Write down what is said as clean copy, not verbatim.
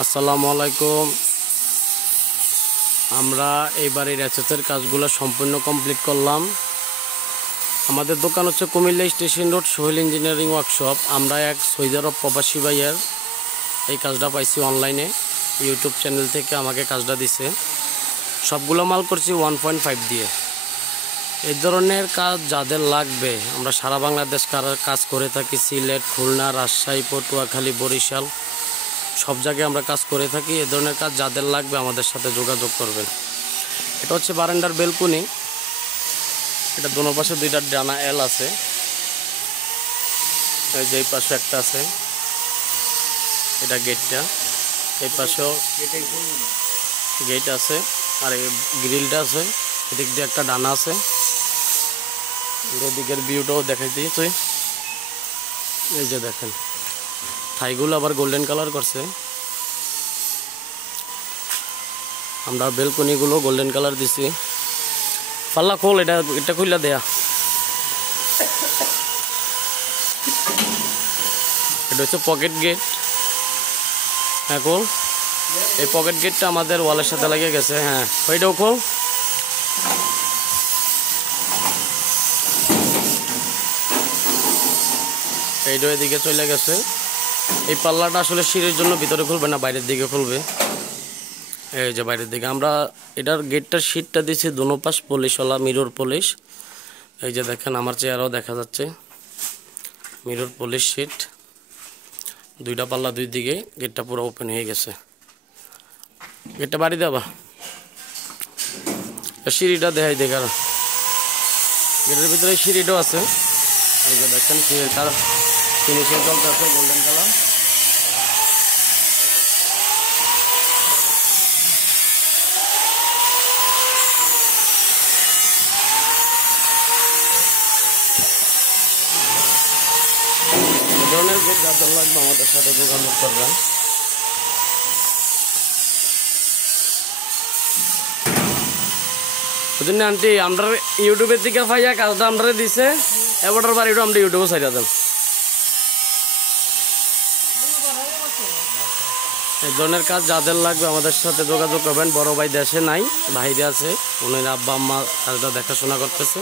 আসসালামু আলাইকুম। আমরা এইবারের এসএসের কাজগুলো সম্পূর্ণ কমপ্লিট করলাম। আমাদের দোকান হচ্ছে Comilla station road Sohel engineering workshop. আমরা এক সৌদি আরব প্রবাসী ভাইয়ের এই কাজটা পাইছি অনলাইনে, ইউটিউব চ্যানেল থেকে আমাকে কাজটা দিছে। সবগুলো মাল করছি 1.5 দিয়ে। এই ধরনের কাজ যাদের লাগবে, আমরা সারা বাংলাদেশ কাজ করে থাকি। সিলেট, খুলনা, রাজশাহী, পটুয়াখালী, বরিশাল সব জায়গায় আমরা কাজ করে থাকি। এ ধরনের কাজ যাদের লাগবে আমাদের সাথে যোগাযোগ করবেন। এটা হচ্ছে বারান্দার বেলকুনি। এটা দোনো পাশে দুইটা ডানা এল আছে। এই যে এই পাশে একটা আছে, এটা গেটটা। এই পাশেও গেট আছে, আর এই গ্রিলটা আছে। এদিক দিয়ে একটা ডানা আছে। এদিকের ভিউটাও দেখাই দিয়েছে। এই যে দেখেন, থাইগুলো আবার গোল্ডেন কালার করছে। আমরা বেলকনিগুলো গোল্ডেন কালার দিছি। পাল্লা খোল, এটা খুললা দেয়া। এটা হচ্ছে পকেট গেট। হ্যাঁ খোল, এই পকেট গেটটা আমাদের ওয়ালের সাথে লেগে গেছে। হ্যাঁ ওইটাও খোল। এইটা এদিকে চলে গেছে। এই পাল্লাটা আসলে সিঁড়ির জন্য ভিতরে খুলবে না, বাইরের দিকে খুলবে। এই যে বাইরের দিকে আমরা এটার গেটটার শীটটা দিচ্ছি দোনো পাশ পলিশওয়ালা, মিরর পলিশ। এই যে দেখেন, আমার চেয়ারও দেখা যাচ্ছে মিরর পলিশ শীট। দুইটা পাল্লা দুই দিকে, গেটটা পুরো ওপেন হয়ে গেছে। গেটটা বাড়ি দেবা, সিঁড়িটা দেখাই দেখার। গেটের ভিতরে সিঁড়িটাও আছে। এই যে দেখেন, তার ফিনিশিং চলতে আছে গোল্ডেন কালার। ধরনের গেট যাদের লাগবে আমাদের সাথে যোগাযোগ করবেন। বুঝলেন আন্টি, আমরা ইউটিউবের দিকে পাইয়া কাজটা আমরা দিছে। এবারের বাড়িটা আমরা ইউটিউবে ছাড়া দেন। এই ধরনের কাজ যাদের লাগবে আমাদের সাথে যোগাযোগ করবেন। বড় ভাই দেশে নাই, বাইরে আছে। উনি আব্বা আম্মা কাজটা দেখাশোনা করতেছে।